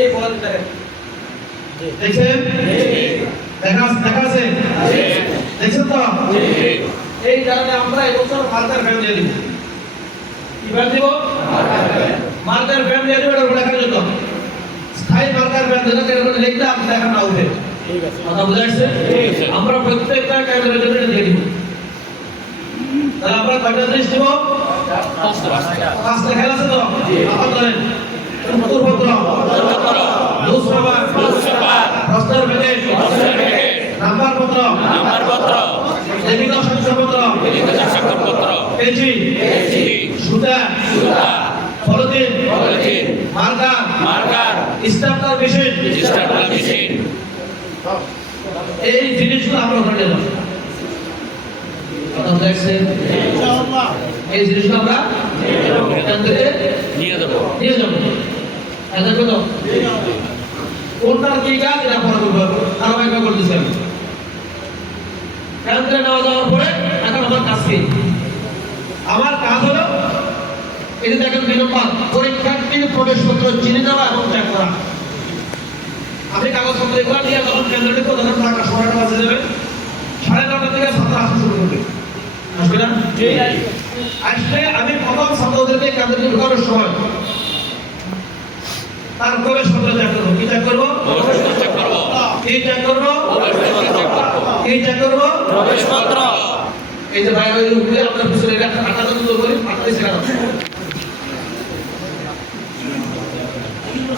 এই বল দেখছেন? দেখা আছে? দেখছেন তো? এই কারণে আমরা এবছর মার্কার ভ্যান দিয়ে দিব। কি ভ্যান দিব? মার্কার ভ্যান দিয়ে দিব, এটা দেখার জন্য। স্থায়ী মার্কার ভ্যান যেটাকে লিখলে আপনি দেখা না উঠে। ঠিক আছে, কথা বুঝা যাচ্ছে? আমরা প্রত্যেকটা কাজের জন্য এটা দিয়ে দিব। তাহলে আমরা কয়টা জিনিস দিব? পাঁচটা খেলা আছে তো? আবার ধরেন উত্তরপত্র, প্রশ্নের ব্যাগে, নাম্বারপত্র, লিখিত সাক্ষ্যপত্র, পেজি, সুতা, পলিথিন, মার্কার, স্ট্যাপলার মেশিন, এই জিনিসগুলো আমরা ওখানে দেব। কথা বুঝাচ্ছে? এই জিনিসগুলো আমরা নিয়ে যাব। কোনটার কি কাজ এটা পরে করবো, ধারাবাহিক করতেছি আমি। কেন্দ্রে নেওয়া যাওয়ার পরে এখন আমার কাজ কি? আমার কাজ হলো এই যে দেখেন 2 নম্বর, পরীক্ষার্থীর প্রবেশপত্র চিনে নেওয়া এবং চেক করা। আমি কাগজপত্র এগুলো নিয়ে যখন কেন্দ্রে ঢুকবো তখন ঢাকা 9:30 বাজে যাবে, 9:30 থেকে ছাত্র আসা শুরু করবে। আসবে না? আসলে আমি প্রথম ছাত্রদেরকে কেন্দ্রে ঢোকানোর সময় তার প্রবেশপত্র চেক করবো। কি চেক করবো? প্রবেশপত্র। এই যে ভাই উপরে আপনার পিছনে একটা আটা যত করি পাঠাইছে না।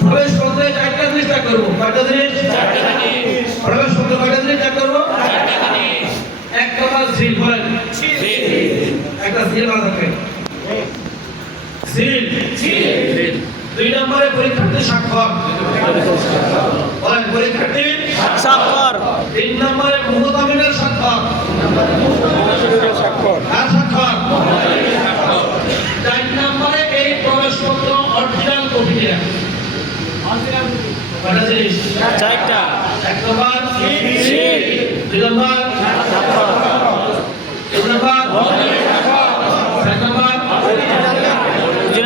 প্রবেশপত্রে 4টা জিনিস চেক করবো। কয়টা জিনিস? 4টা জিনিস। প্রবেশপত্র কয়টা জিনিস চেক করবো? 4টা জিনিস। এক নম্বর সিল বলেন। একটা সিল মারা থাকে। সিল। 2 নম্বরে পরীক্ষার্থীর স্বাক্ষর। বলেন পরীক্ষার্থীর স্বাক্ষর। 3 নম্বরে মুহতামিমের স্বাক্ষর। আর স্বাক্ষর। 4 নম্বরে এই প্রবেশপত্র অরিজিনাল কপি দেয়া। কয়টা জিনিস? 4টা। 1 নম্বর সিল, 2 নম্বর স্বাক্ষর, 3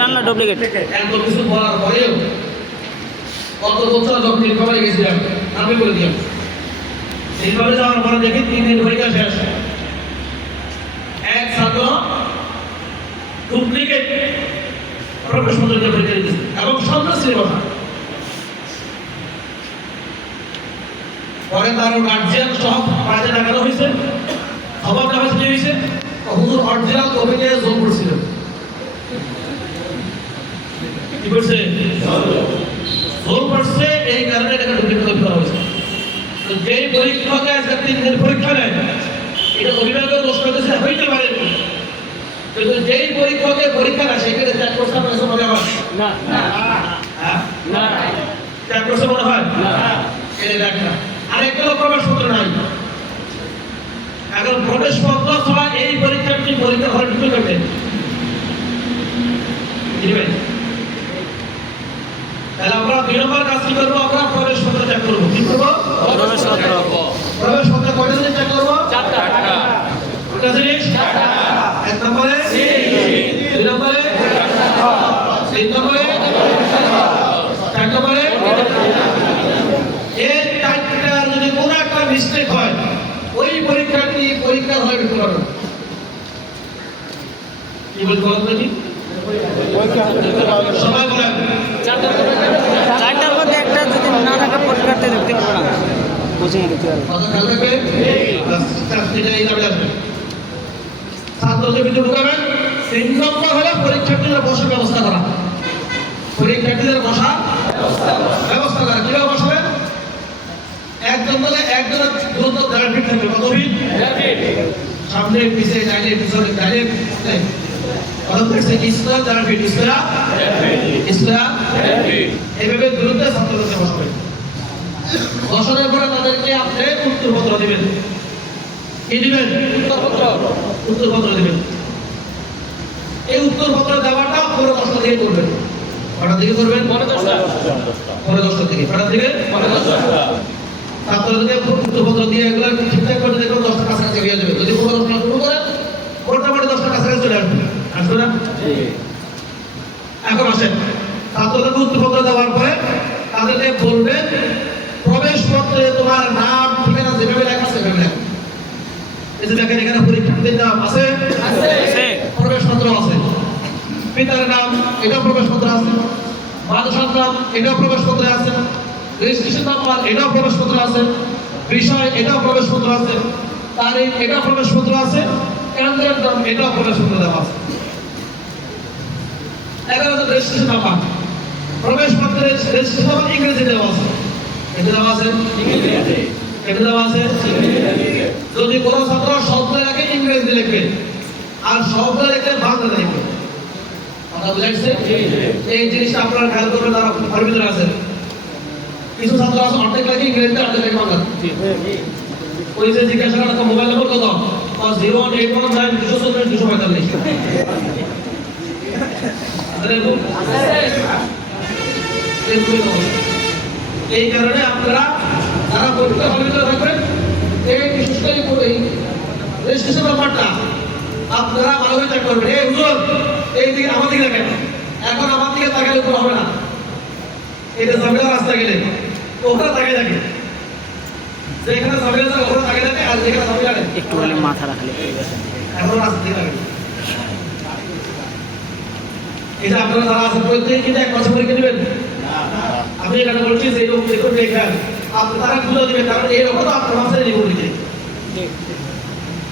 নম্বর ডুপ্লিকেট। এত কিছু বলার পরেও কত বছর যখন নির্বাচনে গেছিলাম আমি বলে দিলাম, নির্বাচনে যাওয়ার পরে দেখি 3 দিন পরীক্ষা শেষ, এক ছাত্র ডুপ্লিকেট প্রবেশপত্র পরীক্ষা দিয়েছে এবং সন্ত্রাসী কথা। পরে তার গার্জিয়ান সহ বাড়িতে দেখানো হয়েছে, খবর কাগজ নিয়ে হয়েছে, হুজুর অরিজিনাল কপিতে জোর করছিল। কি করছে? জোর করছে, এই কারণে এটাকে ডুপ্লিকেট করা হয়েছে। তো যেই পরীক্ষাকে আজকে 3 দিন পরীক্ষা নেয়, এটা অভিভাবকের দোষ করতেছে হইতে পারে, কিন্তু যেই পরীক্ষাকে পরীক্ষা নেয় সেখানে চেক করতে মনে হয় না, না চেক করতে মনে হয় না, এটা দেখ না। আরেকটা প্রবেশপত্র নাই, এখন প্রবেশপত্র ছাড়া এই পরীক্ষার্থী পরীক্ষা হলে ঢুকে যাবে। তাহলে আমরা 2 নম্বর কাজ কি করবো? আমরা প্রবেশপত্র চেক করবো। কি করবো? প্রবেশপত্র কয়টা জিনিস চেক করবো? 4টা। কয়টা জিনিস? 4টা। 1 নম্বরে সিল, 2 নম্বরে স্বাক্ষর, 3 নম্বরে স্বাক্ষর, 4 নম্বরে এই 4টার যদি কোনো একটা মিস্টেক হয় ওই পরীক্ষার্থী পরীক্ষা হলে ঢুকতে পারবে। কি বলতে পারবেন? সবাই বলেন 4টার মধ্যে একটা যদি না থাকে পরীক্ষার্থী ঢুকতে পারবে না, কোচিং এ ঢুকতে পারবে। কথা খেয়াল রাখবে, ছাত্রদের ভিতরে ঢুকাবেন। 3 নম্বর হলো পরীক্ষার্থীদের বসার ব্যবস্থা করা। পরীক্ষার্থীদের বসার ব্যবস্থা করা। কিভাবে বসবে? একজন বলে একজনের দূরত্ব 1.5 ফিট থাকবে। কত ফিট? 1.5 ফিট। সামনে পিছে ডাইনে পিছনে ডাইনে কত থাকছে? ইসলাম 1.5 ফিট। ইসলাম 1.5 ফিট। এইভাবে দূরত্বে ছাত্রদের বসবে। বসানোর পরে তাদেরকে আপনি উত্তরপত্র দিবেন। কি দিবেন? উত্তরপত্র দিবেন। এই উত্তরপত্র দেওয়াটা পুরো 10টা দিয়ে করবেন। কটা থেকে করবেন? পরে 10টা থেকে। কটা থেকে? পরে 10টা। ছাত্রদেরকে উত্তরপত্র দিয়ে এগুলো ঠিকঠাক করে দেখবেন 10টা কাছাকাছি হয়ে যাবে। যদি পুরো 10টা শুরু করেন মোটামুটি 10টা কাছাকাছি চলে আসবে। আসবে না? এখন আসেন, ছাত্রদেরকে উত্তরপত্র দেওয়ার পরে তাদেরকে বলবেন প্রবেশপত্রে তোমার নাম ঠিকানা যেভাবে লেখা আছে সেভাবে লেখো। এই যে দেখেন এখানে পরীক্ষার্থীর নাম আছে, প্রবেশপত্র আছে, পিতার নাম এটাও প্রবেশপত্র আছে, মাদ্রাসার নাম এটাও প্রবেশপত্রে আছে, রেজিস্ট্রেশন নাম্বার এটাও প্রবেশপত্র আছে, বিষয় এটাও প্রবেশপত্র আছে, তারিখ এটাও প্রবেশপত্র আছে, কেন্দ্রের নাম এটাও প্রবেশপত্র দেওয়া আছে। এখানে রেজিস্ট্রেশন নাম্বার, প্রবেশপত্রের রেজিস্ট্রেশন নাম্বার ইংরেজি দেওয়া আছে, এটা দেওয়া আছে ইংরেজি, এটা দেওয়া আছে ইংরেজি। যদি কোনো ছাত্র শব্দ লেখে ইংরেজি লিখবে আর শব্দ লেখে বাংলা লিখবে। কথা বুঝাইছে? এই জিনিসটা আপনারা খেয়াল করবেন, তারা ঘরের ভিতরে আছে। কিছু ছাত্র আছে অর্ধেক লেখে ইংরেজিতে অর্ধেক লেখে বাংলা। ওই যে জিজ্ঞাসা করা মোবাইল নম্বর কত? 01819240245। এই কারণে আপনারা যারা পরীক্ষা হলে থাকবেন এই বিশেষ করে এই রেজিস্ট্রেশন নাম্বারটা আপনারা ভালোভাবে চেক করবেন। এই হুজুর এই দিকে আমার দিকে দেখেন, এখন আমার দিকে তাকালে তো হবে না, এটা সামনের রাস্তা গেলে ওখানে তাকিয়ে থাকে, যেখানে সামনের যায় ওখানে তাকিয়ে থাকে, আর যেখানে সামনে যায় একটু হলে মাথা রাখলে এখন রাস্তা দিকে থাকে। এই যে আপনারা যারা আছেন প্রত্যেকে কিন্তু এক মাসে পরীক্ষা দিবেন। আমি এখানে বলছি যে এরকম দেখুন দেখেন আপনি তারা খুলে দিবেন, কারণ এইরকম তো আপনার মাসে নিব দিতে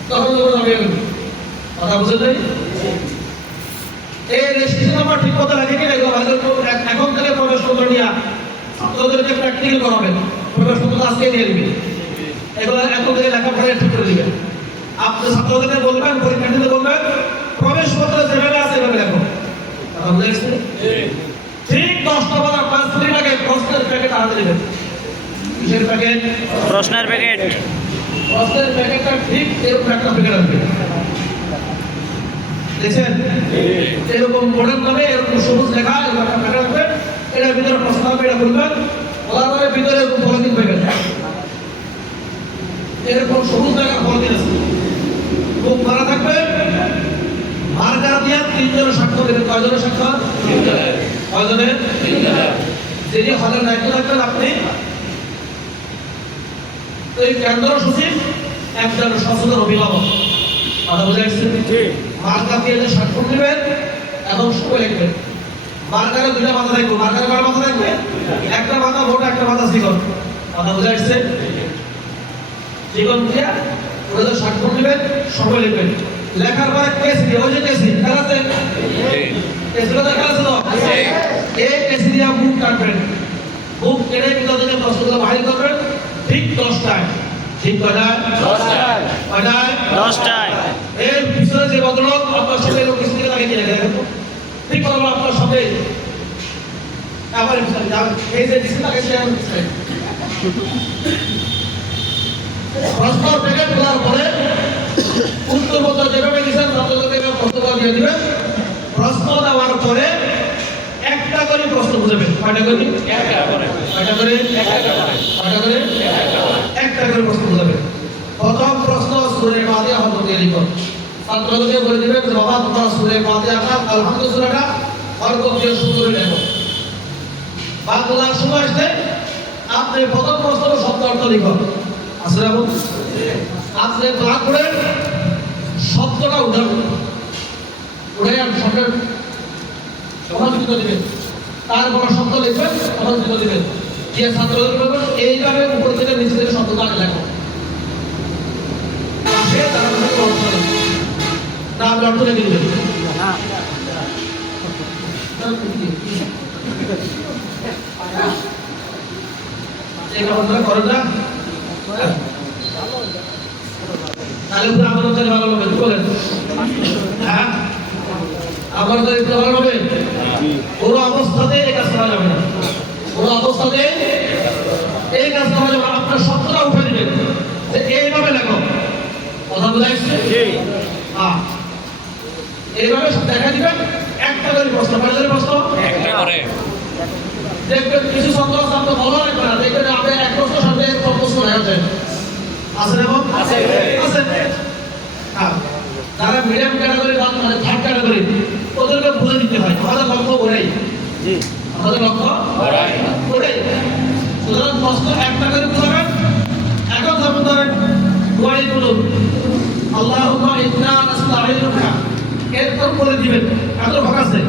তখন লোক যাবে। কথা বুঝতে পারি? এই রেজিস্ট্রেশন নাম্বার ঠিক মতো লাগে কিনা এগুলো এখন থেকে প্রবেশপত্র নিয়ে ছাত্রদেরকে প্র্যাকটিক্যাল করাবেন। প্রবেশপত্র আজকে দিয়ে দিবেন, এগুলো এখন থেকে লেখাপড়া ঠিক করে দিবেন। আপনি ছাত্রদেরকে বলবেন, পরীক্ষার্থীদের বলবেন প্রবেশপত্র যেভাবে আছে সেভাবে লেখো। কথা বুঝতে ঠিক 10টা বাজার 5 মিনিট আগে প্রশ্নের প্যাকেট হাতে নেবেন। কিসের প্যাকেট? প্রশ্নের প্যাকেট। প্রশ্নের প্যাকেটটা ঠিক এরকম একটা প্যাকেট আসবে, দেখছেন? এরকম বোর্ডের নামে এরকম সবুজ লেখা এরকম একটা প্যাকেট আসবে, এটার ভিতরে প্রশ্ন হবে, এটা খুলবেন, খোলার পরে ভিতরে এরকম পলিথিন প্যাকেট, এরকম সবুজ লেখা পলিথিন আছে, বুক ভরা থাকবে। মার্কার দিয়ে 3 জনের স্বাক্ষর দেবেন। কয়জনের স্বাক্ষর? 3 জনের। কয়জনের? 3 জনের। যিনি হলের দায়িত্ব থাকবেন আপনি, এই কেন্দ্র সচিব, একজন সচেতন অভিভাবক। কথা বোঝা যাচ্ছে? মার্কার দিয়ে যে স্বাক্ষর নেবেন এবং সময় লিখবেন। মার্কারে 2টা মাথা থাকবে। মার্কারে কয়টা মাথা থাকবে? একটা মাথা মোটা, একটা মাথা চিকন। কথা বোঝা যাচ্ছে? চিকন দিয়ে ওটা স্বাক্ষর নেবেন, সময় লিখবেন। লেখার পরে কেস দিয়ে, ওই যে কেসি খেলা আছে, কেসিটা দেখা আছে তো, এই কেসি দিয়ে বুক কাটবেন। বুক কেটে ভিতর থেকে প্রশ্নগুলো বাহির করবেন ঠিক 10টায়। ঠিক কয়টায়? 10টায়। কয়টায়? 10টায়। এর পিছনে যে ভদ্রলোক আপনার সাথে এরকম কিছু দিকে তাকে কিনে দেখেন ঠিক করবো আপনার সাথে আবার এই যে ডিসি তাকে প্রশ্ন প্যাকেট খোলার পরে উত্তরপত্র যেভাবে দিচ্ছেন ছাত্রদেরকে প্রশ্নগুলো দিয়ে দিবেন। প্রশ্ন দেওয়ার পরে একটা করে প্রশ্ন বুঝাবেন। কয়টা করে? একটা করে। কয়টা করে? কয়টা করে? একটা করে প্রশ্ন বুঝাবেন। প্রথম প্রশ্ন সূরা ফাতিহা হযরত দিয়ে লিখো। ছাত্রদেরকে বলে দিবেন যে বাবা তোমরা সূরা ফাতিহাটা আলহামদুলিল্লাহটা হরকত দিয়ে শুরু করে লেখো। বাংলা সময় আসলে আপনি প্রথম প্রশ্ন শব্দ অর্থ লিখো। আসলে আপনি ক্লাস করে শব্দটা উঠাবেন, উঠে শব্দের সমালোচিত দিবেন, তারপর শব্দ লিখবেন, সমালোচিত দিবেন, দিয়ে ছাত্রদের বলবেন এইভাবে উপর থেকে নিচে থেকে শব্দটা আগে লেখো। না আপনি অর্থ লিখে দিবেন। করেন না তাহলে আমার ভালো হবে বলেন। হ্যাঁ আমার ভালো হবে। কোনো অবস্থাতে এই কাজ করা যাবে না, কোনো অবস্থাতে এই কাজ করা যাবে না। আপনার শব্দটা উঠে দিবেন যে এইভাবে লেখো। কথা বোঝা যাচ্ছে? হ্যাঁ এইভাবে দেখা দিবেন। একটা করে প্রশ্ন, কয়জনের প্রশ্ন? একটা করে। দেখবেন কিছু ছাত্র ছাত্র ভালো লাগবে না, দেখবেন আপনি এক প্রশ্ন সামনে প্রশ্ন হয়ে যায়। আছে না? আছে আছে। হ্যাঁ যারা মিডিয়াম ক্যাটাগরি বা থার্ড ক্যাটাগরি ওদেরকে বুঝে দিতে হয়, আমাদের লক্ষ্য করে জি আমাদের লক্ষ্য ওটাই। সুতরাং প্রশ্ন একটা করে বুঝাবেন। এখন যেমন ধরেন দোয়াই বলুন আল্লাহুম্মা ইন্না নাস্তাঈনুকা, এরপর বলে দিবেন এত ভাগ আছে।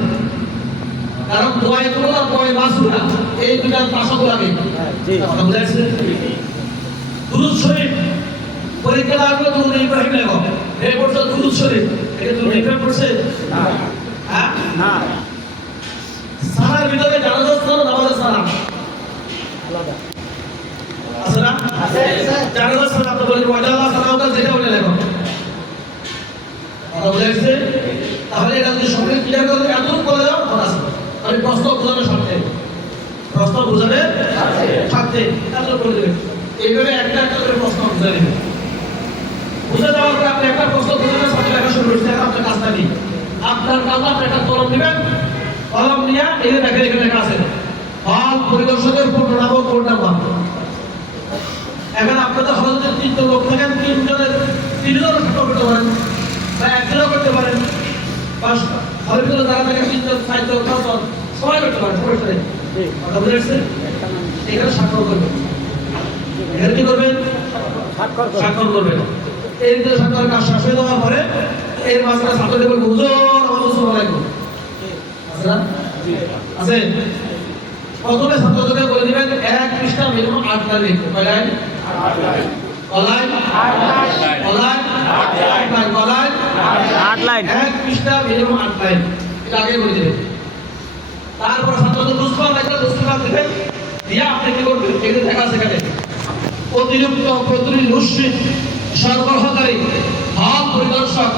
কারণ দোয়াই বলুন আর দোয়াই মাসুরা এই দুটার পাশাপাশি লাগে। জি কথা বুঝাইছে? দুরূদ শরীফ পরীক্ষা লাগলো দুরূদ ইব্রাহিম লেখো, এই পড়ছে দুরূদ শরীফ, এটা দুরূদ ইব্রাহিম পড়ছে হ্যাঁ না সালার ভিতরে জানাজার সালাম নামাজের সালাম আছে না? জানাজার সালাম আপনি বলেন ওয়াজাল্লাহ সালামটা যেটা বলে লেখো। কথা বুঝাইছে? তাহলে এটা যদি সঙ্গে ক্লিয়ার করে এত করে দাও খলাস। আমি প্রশ্ন বোঝানোর সাথে প্রশ্ন বোঝানোর সাথে এত করে দেবেন। এইভাবে একটা একটা করে প্রশ্ন বুঝে নেবেন। বুঝে যাওয়ার পরে আপনি একটা প্রশ্ন বোঝানোর সাথে লেখা শুরু করছেন, আপনার কাজটা নেই। আপনার কাজ আপনি একটা কলম নেবেন, কলম নিয়ে এই যে দেখেন এখানে লেখা আছে হল পরিদর্শকের ফোন নাম্বার কোড নাম্বার। এখন আপনাদের হলে যদি তিনজন লোক থাকেন, তিনজনের ফটো করতে পারেন বা একজনও করতে পারেন, বা হলের ভিতরে যারা থাকে তিনজন চারজন পাঁচজন সবাই করতে পারেন। সমস্যা নেই। কথা বুঝে আসছে? এখানে স্বাক্ষর করবেন। এখানে কি করবেন? স্বাক্ষর করবেন। এই ভিতরে স্বাক্ষরের কাজ শেষ হয়ে যাওয়ার পরে এর মাঝখানে ছাত্র দেবেন হুজুর আমাদের আসসালামু আলাইকুম আছে না? আছে। প্রথমে ছাত্রদেরকে বলে দিবেন এক পৃষ্ঠা মিনিমাম 8 লাইন লিখতে। কয় লাইন? 8 লাইন। কলাইন 8 লাইন এক পৃষ্ঠা মিনিমাম 8 লাইন, এটা আগে বলে দিবেন। তারপর ছাত্রদের দুষ্কর লাগলে দুষ্কর দিবেন, দিয়ে আপনি কি করবেন? এখানে দেখা আছে এখানে অতিরিক্ত প্রতিনিধি মুশরিক সরবরাহকারী হল পরিদর্শক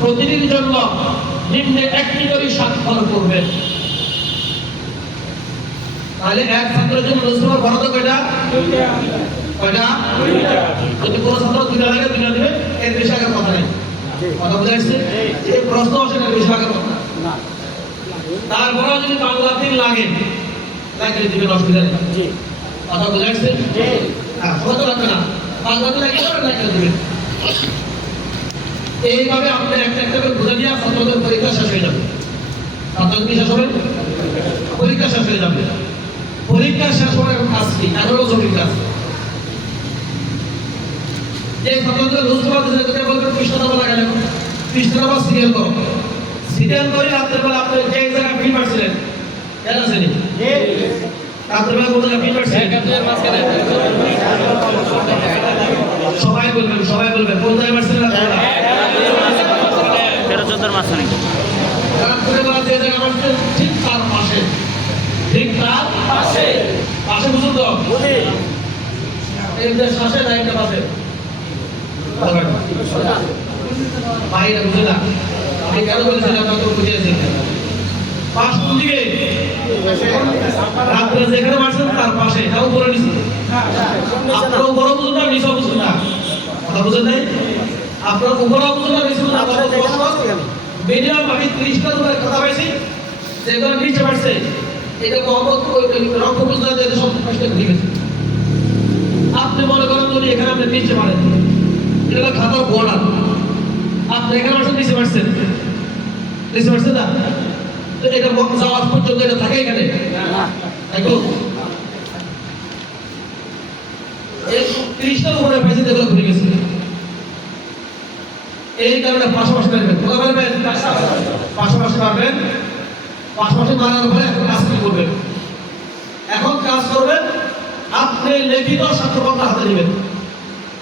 প্রতিনিধির জন্য নিম্নে একটি করে স্বাক্ষর করবেন। তাহলে এক ছাত্রের জন্য রসুলের বরাদ্দ কয়টা? কয়টা? যদি কোনো ছাত্র দুইটা লাগে দুইটা দিবে, এর বেশি আগের কথা নেই। কথা বুঝে আসছে? এই প্রশ্ন আসে না, বেশি আগের কথা না। তারপরেও যদি বাংলাতে লাগে লাগলে দিবেন, অসুবিধা নেই। কথা বুঝে আসছে? হ্যাঁ, সবাই তো লাগবে না, বাংলাতে লাগলে দিবেন। এইভাবে আপনি একটা একটা করে বুঝে দিয়ে ছাত্রদের পরীক্ষা শেষ হয়ে যাবে। ছাত্রদের কি শেষ হবে? পরীক্ষা শেষ হয়ে যাবে। পরীক্ষা শেষ হওয়ার কাজ কি? এগারো জমির কাজ। যে ছাত্রদের রোজগার দিতে বলবেন পৃষ্ঠা নাম্বার লাগালেন, পৃষ্ঠা নাম্বার সিরিয়াল করো। সিরিয়াল করে রাত্রেবেলা আপনি যে জায়গায় ফিল পাচ্ছিলেন কেন আছেনি? রাত্রেবেলা কোন জায়গায় ফিল পাচ্ছিলেন? সবাই বলবেন, সবাই বলবেন কোন জায়গায় পাচ্ছিলেন? 13-14 মাস নেই। রাত্রেবেলা যে জায়গায় পাচ্ছিলেন ঠিক তার পাশে, ঠিক তার পাশে পাশে বুঝুন তো এই যে শ্বাসে লাইনটা পাশে বাইরে বুঝে না। আমি কেন বলেছিলাম তো বুঝিয়েছি পাশ কোন দিকে? রাত্রে যেখানে পাচ্ছেন তার পাশে, তাও বলে নিচ্ছি। আপনারা উপরে বুঝুন না, নিচে বুঝুন না। কথা বুঝেন নাই? আপনারা উপরে বুঝুন না, নিচে বুঝুন না। মিনিমাম আমি 30টা তোমার কথা পাইছি যেগুলো নিচে পাচ্ছে, এটা মোহাম্মদ রক্ত বুঝতে সব কষ্ট করে গেছে। আপনি মনে করেন যদি এখানে আপনি নিচে মারেন, এটা খাতার বর্ডার, আপনি এখানে পাচ্ছেন নিচে পাচ্ছেন, নিচে পাচ্ছেন না, তো এটা যাওয়ার পর্যন্ত এটা থাকে এখানে এই 30টার উপরে পাইছে যেগুলো ঘুরে গেছে। এই কারণে পাশাপাশি পারবেন, কোথা পারবেন? পাশাপাশি পারবেন। পাশাপাশি মারার পরে এখন কাজ কি করবেন? এখন কাজ করবেন আপনি লিখিত সাক্ষ্যপত্র হাতে নেবেন।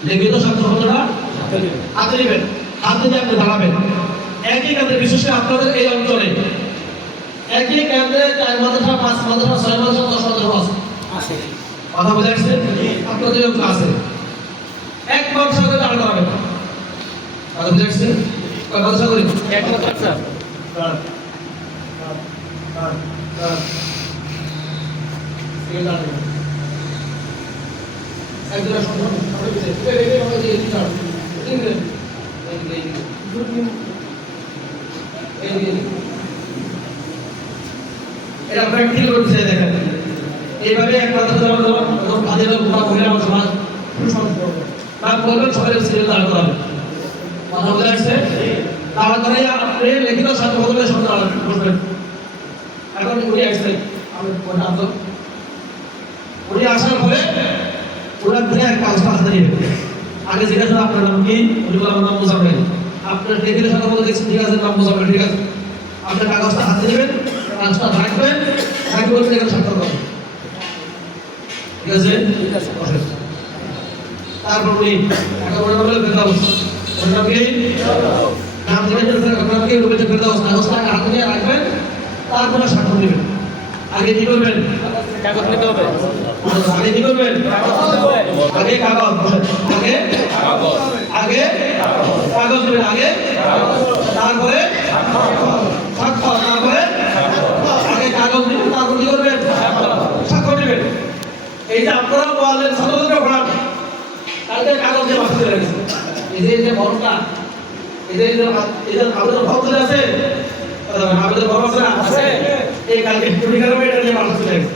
লিখিত সাক্ষ্যপত্রটা হাতে নেবেন, হাতে নিয়ে আপনি দাঁড়াবেন। একই কাজে বিশেষ করে আপনাদের এই অঞ্চলে একই কেন্দ্রে 4 মাদ্রাসা, 5 মাদ্রাসা, 6 মাদ্রাসা, 10 মাদ্রাসা আছে। কথা বোঝা যাচ্ছে? আপনাদের অঞ্চল আছে। এক মাদ্রাসা করে দাঁড় করাবেন। কথা বোঝা যাচ্ছে? কয় মাদ্রাসা করি? এক মাদ্রাসা। এটা প্র্যাকটিক্যাল করতে দেখেন। এইভাবে এক কথা কাজের মহিলা সমাজ বলবেন সবাই সিরিয়াল দাঁড় করাবেন। কথা বোঝা যাচ্ছে? দাঁড় করাই আপনি লিখিত সাক্ষ্যপত্রের সামনে বসবেন। এখন উনি আসছে আমি ওটা তো উনি আসার পরে ওনার থেকে এক কাগজটা হাতে নেবেন আগে জিজ্ঞাসা আপনার নাম কি উনি বললাম আমার নাম মুজাফর আপনার টেবিলের সাথে মতো দেখছেন ঠিক আছে নাম মুজাফর ঠিক আছে আপনার কাগজটা হাতে নেবেন কাগজটা রাখবেন রাখি বলবেন এখানে স্বাক্ষর করবেন ঠিক আছে বসেন। তারপর উনি একেবারে বলে ফেরদাউস ওর নাম কি নাম জিজ্ঞাসা আপনার নাম কি বলবেন ফেরদাউস কাগজটা হাতে নিয়ে রাখবেন তারপরে স্বাক্ষর নেবেন আগে কি করবেন কাগজ নিতে হবে আগে কি করবেন আগে কাগজ আগে আগে কাগজ নেবেন আগে তারপরে স্বাক্ষর তারপরে আগে কাগজ নেবেন তারপর কি করবেন স্বাক্ষর নেবেন এই যে আপনারা বলেন ছাত্রদের পড়ান কালকে কাগজ দিয়ে বাঁচতে লাগছে এই যে বড়টা এই যে আবেদন ফর্ম চলে আছে আবেদন ফর্ম আছে না আছে এই কালকে চুরি কারণে এটা নিয়ে বাঁচতে লাগছে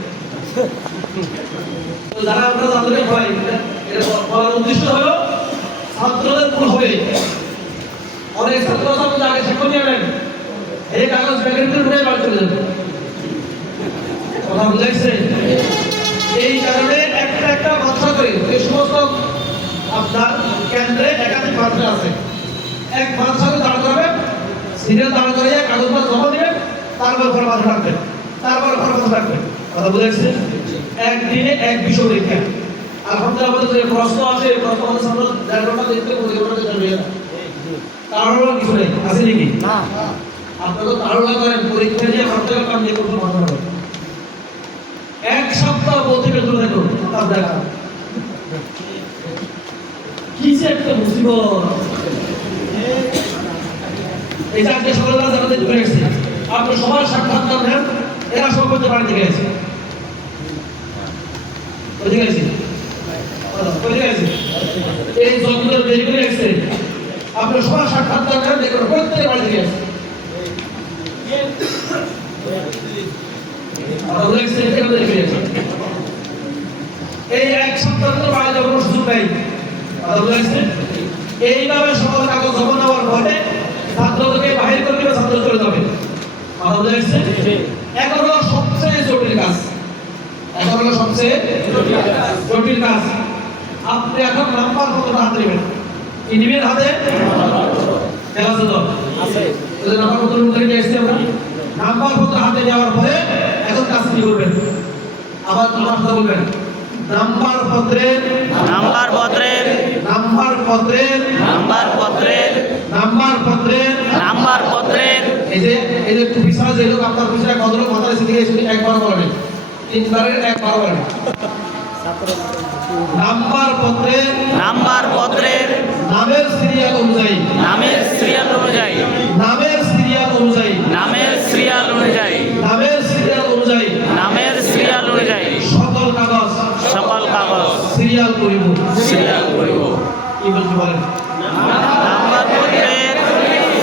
তো যারা আপনারা ছাত্রদের পড়াই এটা বলার উদ্দেশ্য হলো ছাত্রদের ভুল হবে অনেক ছাত্র ছাত্রী আগে স্বাক্ষর নিয়ে নেন এই কাগজ ব্যাগের ভিতরে ঢুকে বাড়ি চলে যাবে কথা বুঝাইছে এই কারণে একটা একটা মাত্রা করে এই সমস্ত আপনার কেন্দ্রে একাধিক মাত্রা আছে এক মাত্রাকে দাঁড় করাবেন সিরিয়াল দাঁড় করিয়ে কাগজটা জমা দিবেন তারপর ঘর মাথা রাখবেন তারপর ঘর মাথা রাখবেন কথা বুঝাইছে একদিনে এক বিষয় পরীক্ষা আলহামদুলিল্লাহ আমাদের যে প্রশ্ন আছে প্রশ্ন আমাদের সামনে জায়গাটা দেখতে পরিকল্পনা জানিয়ে তারও কিছু নেই আছে নাকি না আপনারা তো তাড়াহুড়া করেন পরীক্ষা দিয়ে প্রত্যেক কাম দিয়ে করতে মাথা রাখবেন এক সপ্তাহ বলতে গেলে ধরে দেখুন তার দেখা কি যে একটা মুসিবত এই যে আজকে সকালবেলা আমাদের ঘুরে এসেছি আপনি সবার সাক্ষাৎকার নেন এরা সব করতে বাড়িতে গেছে বুঝে গেছি বুঝে গেছি এই যতগুলো দেরি করে এসেছে আপনি সবার সাক্ষাৎকার নেন দেখুন প্রত্যেকে বাড়িতে গেছে এই এক সপ্তাহ বাড়ি যাওয়ার কোনো সুযোগ নেই এইভাবে সকল কাগজ জমা নেওয়ার পরে ছাত্রদেরকে বাহির করে দিবে ছাত্র চলে যাবে এখন হলো সবচেয়ে জটিল কাজ এখন হলো সবচেয়ে জটিল কাজ আপনি এখন নাম্বার পত্র হাতে নেবেন কি নেবেন হাতে আছে তো আছে ওই নাম্বার পত্র উঠে নিয়ে এসেছি আমরা নাম্বার পত্র হাতে নেওয়ার পরে এখন কাজ কি করবেন আবার তোমার কথা বলবেন নাম্বার পত্রের নাম্বার পত্রের নাম্বার পত্রের নাম্বার পত্রের নাম্বার পত্রের নাম্বার পত্রের এই যে টুপি ছাড়া যে লোক আপনার পিছনে কত লোক মাথায় এসে দিকে একবার বলেন তিনবারের একবার বলেন নাম্বার পত্রের নাম্বার পত্রের নামের সিরিয়াল অনুযায়ী নামের সিরিয়াল অনুযায়ী নামের সিরিয়াল অনুযায়ী নামের সিরিয়াল অনুযায়ী নামের সিরিয়াল অনুযায়ী নামের সিরিয়াল অনুযায়ী সকল কাগজ সকল কাগজ সিরিয়াল করিব সিরিয়াল করিব কি বলতে পারেন নাম্বার পত্রের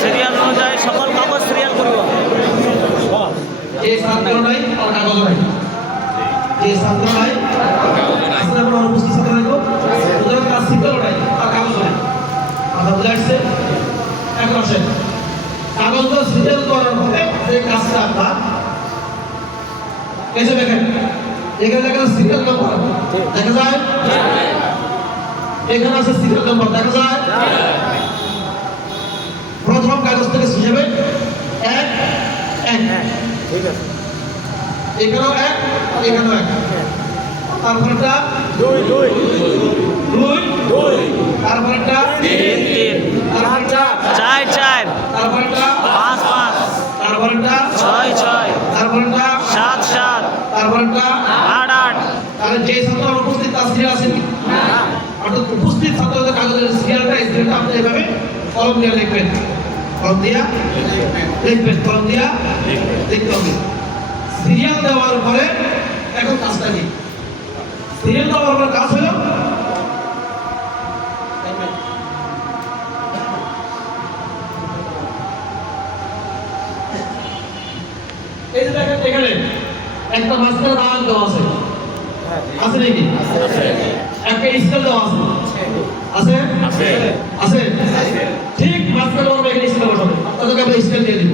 সিরিয়াল অনুযায়ী সকল কাগজ সিরিয়াল করিব যে ছাত্র নাই তার কাগজ নাই যে ছাত্র নাই আসলে আমরা অনুপস্থিত ছাত্র নাই তো ওদের কাজ শিখতে নাই তার কাগজ নাই কথা বুঝে আসছে এখন আসেন কাগজটা সিরিয়াল করার পরে যে কাজটা আপনার এই যে দেখেন এখানে দেখা যাচ্ছে সিরিয়াল নাম্বার দেখা যায় এখানে আছে সিরিয়াল নাম্বার দেখা যায় প্রথম কাগজ থেকে হিসেবে এক এক ঠিক আছে এখানেও এক এখানেও এক তারপরটা দুই দুই দুই দুই তারপরটা তিন তিন তারপরটা চার চার তারপরটা পাঁচ পাঁচ তারপরটা ছয় ছয় তারপরটা সাত সাত তারপরটা আট আট তাহলে যে ছাত্র অনুপস্থিত তার সিরিয়াল আছে অর্থাৎ উপস্থিত ছাত্রদের কাগজের সিরিয়ালটা স্ক্রিনটা আপনি এভাবে কলম দিয়ে লিখবেন কলম দিয়া লিখবেন কলম দিয়া লিখতে হবে সিরিয়াল দেওয়ার পরে এখন কাজটা কি সিরিয়াল দেওয়ার পরে কাজ হলো এই যে দেখেন এখানে একটা মাঝখানে দাগ দেওয়া আছে আছে নাকি একটা স্কেল দেওয়া আছে আছে আছে ঠিক মাঝখানে বলবো এখানে স্কেল বসাবে আপনাদেরকে আমরা স্কেল দিয়ে দিব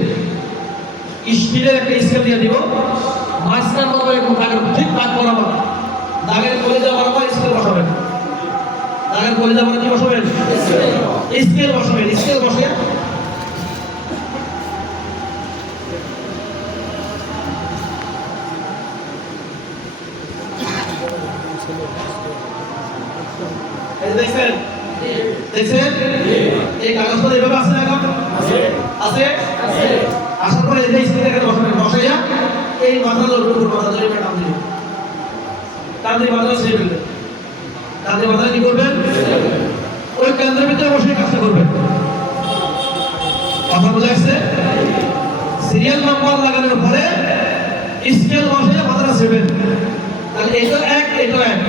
স্টিলের একটা স্কেল দিয়ে দিব, মাঝখান বরাবর এরকম দাগের ঠিক দাগ বরাবর, দাগের কলিজা বরাবর স্কেল বসাবেন। দাগের কলিজা বরাবর কি বসাবেন? স্কেল বসাবেন। স্কেল বসে দেখছেন দেখছেন এই কাগজপত্র এভাবে আছে না? এখন আছে আসার পরে এই স্কেল এখানে বসাবেন। বসাইয়া এই মাথা উপর মাথা ধরে টান দিবেন। টান দিয়ে মাথা ছেড়ে ফেলবেন। টান দিয়ে মাথা কি করবেন? ওই কেন্দ্রের ভিতরে বসে কাজটা করবেন। কথা বোঝা যাচ্ছে? সিরিয়াল নাম্বার লাগানোর পরে স্কেল বসিয়ে মাথাটা ছেড়বেন। তাহলে এটা এক, এটা এক,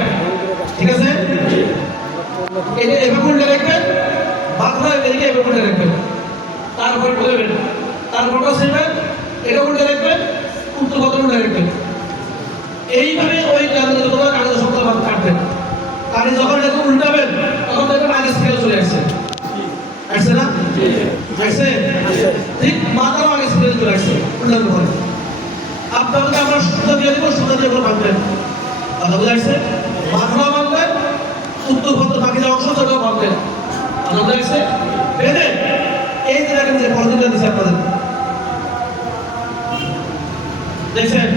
ঠিক আছে? এটা এভাবে উল্টে রাখবেন, মাথা এদিকে এভাবে উল্টে রাখবেন, তারপর বলবেন, তারপরটা ছেড়বেন, এটা উল্টে রাখবেন, উত্তর কথা উল্টে রাখবেন। এইভাবে ওই কেন্দ্রের তোমার কাগজ সপ্তাহ কাটবেন। তাহলে যখন এটা উল্টাবেন তখন দেখবেন আগে স্কেল চলে আসছে। আসছে না? আসছে? ঠিক মাথার আগে স্কেল চলে আসছে উল্টানোর পরে। আপনাদেরকে আমরা সুতা দিয়ে দেবো, সুতা দিয়ে করে বাঁধবেন। কথা বোঝা যাচ্ছে? মাথা বাঁধবেন, উত্তর পত্র বাকি যে অংশ সেটাও বাঁধবেন। কথা বোঝা যাচ্ছে? বেঁধে এই যে দেখেন যে পলিথিনটা দিচ্ছে আপনাদের, দেখছেন?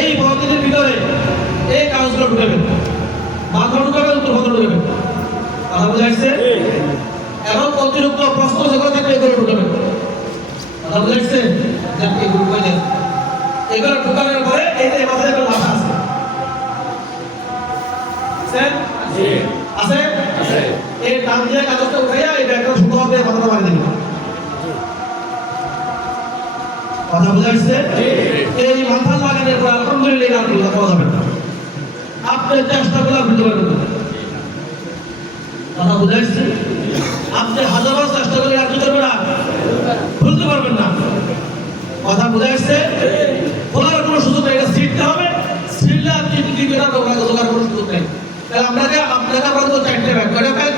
এই পলিথিনের ভিতরে এই কাগজগুলো ঢুকাবেন, মাথা ঢুকাবেন, উত্তর পত্র ঢুকাবেন। কথা বোঝা যাচ্ছে? এবং অতিরিক্ত প্রশ্ন যেগুলো থাকবে এগুলো ঢুকাবেন। কথা বোঝা যাচ্ছে? এগুলো ঢুকানোর পরে এই যে মাথায় একটা লাঠা আছে, আছে? এই টান দিয়ে কাগজটা উঠাইয়া এই ব্যাগটা সুন্দর করে মাথাটা মারি দিবেন। কথা বোঝা যাচ্ছে? এই মাথা লাগানোর পর আলহামদুলিল্লাহ এই নামগুলো পাওয়া যাবে না। আপনি চেষ্টা করলে বুঝতে পারবেন না। কথা বোঝা যাচ্ছে? আপনি হাজারবার চেষ্টা করলে আর কি করবে না, ভুলতে পারবেন না। কথা বোঝা যাচ্ছে? বলার কোনো সুযোগ নেই, এটা শিখতে হবে। শিখলে আপনি দ্বিতীয়টা জোগাড় কোনো সুযোগ নেই। তাহলে আপনাকে আমরা তো চারটে ব্যাগ, কয়টা ব্যাগ?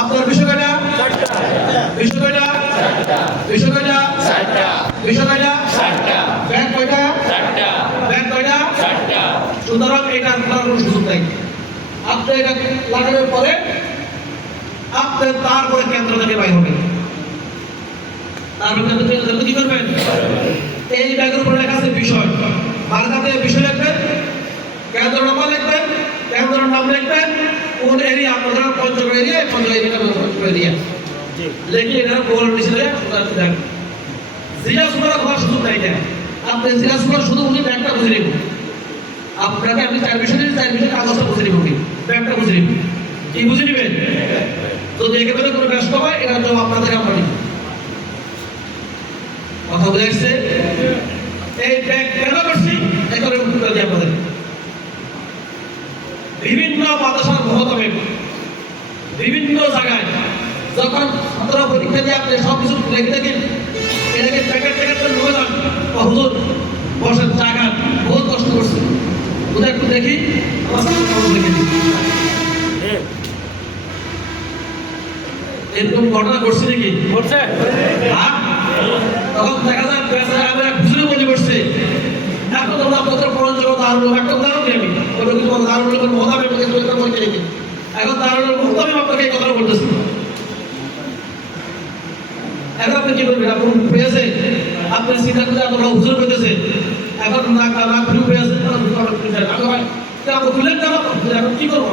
আপনার বিষয় কয়টা? বিষয় কয়টা? বিষয় কয়টা? বিষয় কয়টা? ব্যাগ কয়টা? ব্যাগ কয়টা? সুতরাং এটা করার কোনো সুযোগ নেই। আপনি এটা লাগানোর পরে আপনি তারপরে কেন্দ্র থেকে বাইর হবেন। তারপরে কেন্দ্র থেকে কি করবেন? এই ব্যাগের উপরে লেখা আছে বিষয়, মার্কাতে বিষয় লিখবেন, কেন্দ্র নাম্বার লিখবেন, কেন্দ্রের নাম লিখবেন, কোন এরিয়া আপনাদের পঞ্চগড় এরিয়া, পঞ্চগড় এরিয়া লিখে এটা গোল মিশিয়ে রাখবেন। জিরা সুপার খোলার সুযোগ নাই। আপনি জিরা সুপার শুধু উনি ব্যাগটা বুঝে নেব। আপনাকে আপনি চার বিষয় কাগজটা বুঝে নেব, ব্যাগটা বুঝে নেব। কি বুঝে নেবেন? যদি একেবারে কোনো ব্যস্ত হয় এটা জবাব আপনাদের আমরা নিব। কথা বোঝা যাচ্ছে? এই ব্যাগ কেন করছি একেবারে উত্তর দিই আপনাদের। বিভিন্ন মাদ্রাসার মহতমে বিভিন্ন জায়গায় যখন ছাত্ররা পরীক্ষা দিয়ে আপনি সব কিছু লেখে দেখেন, এটাকে প্যাকেট করে নিয়ে যান, হুজুর বসেন চা খান, বহুত কষ্ট করছে, ওদের একটু দেখি লিখে দিই। এরকম ঘটনা ঘটছে নাকি? ঘটছে। তখন দেখা যায় আমরা খুচরো বলি করছে। এখন তোমরা আপনাদের পরঞ্চল দারুণ একটা উদাহরণ দিই আমি, ওটা কিন্তু দারুণ মহাদাবে পরীক্ষা লিখে। এখন দারুণ আমি আপনাকে এই কথা বলতেছি। এখন আপনি কি করবেন? আপনার পেয়েছে, আপনি চিন্তা করে আপনারা হুজুর পেতেছে, এখন না ফ্রি পেয়েছে, আপনি খুললেন কেন? এখন কি করবো?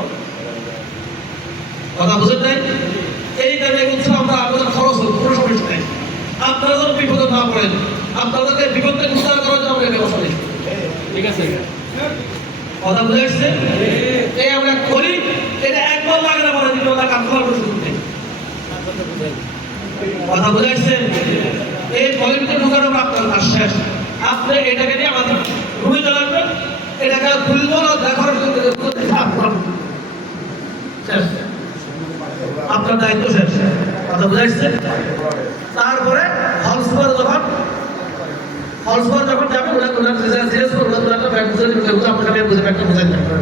কথা বুঝেন নাই? এই কারণে বলছে আমরা আপনাদের খরচ হল, কোনো সমস্যা নেই। আপনারা যেন বিপদে না পড়েন, আপনাদেরকে বিপদ থেকে উদ্ধার করার জন্য আমরা ব্যবস্থা নিই। ঠিক আছে? কথা বুঝে আসছে? এই আমরা করি, এটা একবার লাগে না, বলে দ্বিতীয় কাজ করার কোনো সুযোগ নেই। কথা বুঝে আসছে? এই পলিটিতে ঢোকানো আপনার কাজ শেষ। আপনি এটাকে নিয়ে আমাদের রুমে চলে আসবেন, এটাকে খুলবো না, দেখার শেষ, আপনার দায়িত্ব শেষ। কথা বুঝে আসছে? তারপরে হলসপার যখন যাবে ওরা জিজ্ঞেস করবো একটা ব্যাগ বুঝে নেবে, আপনাকে বুঝে ব্যাগটা বুঝে নেবে।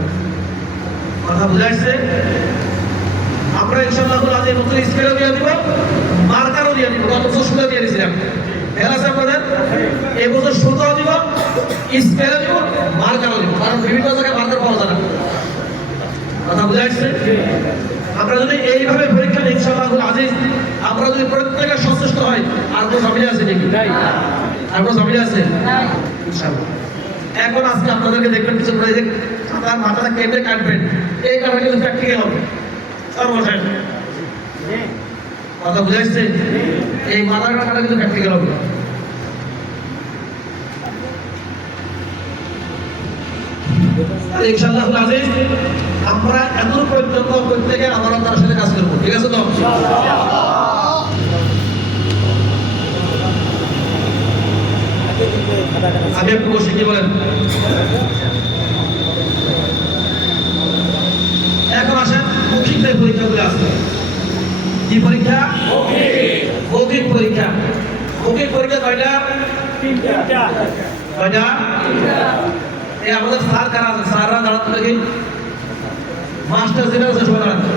কথা বুঝে আসছে? আমরা ইনশাআল্লাহ আজ নতুন স্কেলও দিয়ে দিব, মার্কারও দিয়ে দিব, গত 10 দিয়ে দিয়েছিলাম। খেয়াল আছে আপনাদের? এই বছর শুরুতেও দিব, স্পেয়ারও দিব, মার্কারও দিব, কারণ বিভিন্ন জায়গায় মার্কার পাওয়া যায় না। কথা বুঝা যাচ্ছে? আমরা যদি এইভাবে পরীক্ষা নিই ইনশাআল্লাহুল আজিজ, আমরা যদি প্রত্যেকে সচেষ্ট হয়, আর কোনো ঝামেলা আছে নাকি? আর কোনো ঝামেলা আছে? ইনশাআল্লাহ। এখন আজকে আপনাদেরকে দেখবেন কিছু করে যে তার মাথাটা কেটে কাটবেন, এই কারণে কিন্তু প্র্যাকটিক্যাল হবে সর্বশেষ। কথা বুঝা যাচ্ছে? এই মাথাটা কাটা কিন্তু প্র্যাকটিক্যাল হবে। আর ইনশাআল্লাহুল আজিজ আমরা এত পর্যন্ত প্রত্যেকে আমার তার সাথে কাজ করবো, ঠিক আছে তো? আমি একটু বসে, কি বলেন? এখন আসেন মৌখিক যে পরীক্ষাগুলো আছে। কি পরীক্ষা? মৌখিক পরীক্ষা। মৌখিক পরীক্ষা কয়টা? কয়টা? এই আমাদের স্যার কারা আছে? স্যাররা দাঁড়াতে দেখি, মাস্টার যেটা আছে সবাই দাঁড়াতে।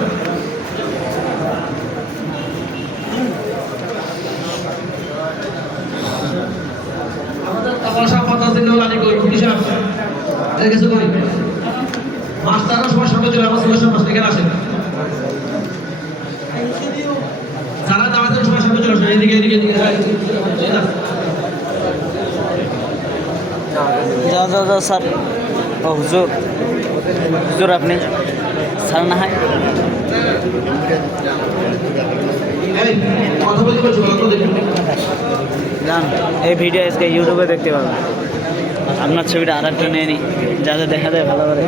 আমাদের কাপাসা পাতা দিলেও লানি কই হিসাব দেখেছো কই? মাস্টাররা সবার সামনে চলে, আমার সবার সামনে এখানে আসেন। যারা দাঁড়াতে সবার সামনে চলে আসেন, এদিকে এদিকে এদিকে। যাও যাও যাও স্যার। ও হুজুর, হুজুর আপনি স্যার না হয় এই কথা বলতে বলছো, কথা দেখুন। যান, এই ভিডিও আজকে ইউটিউবে দেখতে পাবেন। আপনার ছবিটা আর একটা নিয়ে নিই, যাতে দেখা যায় ভালো করে।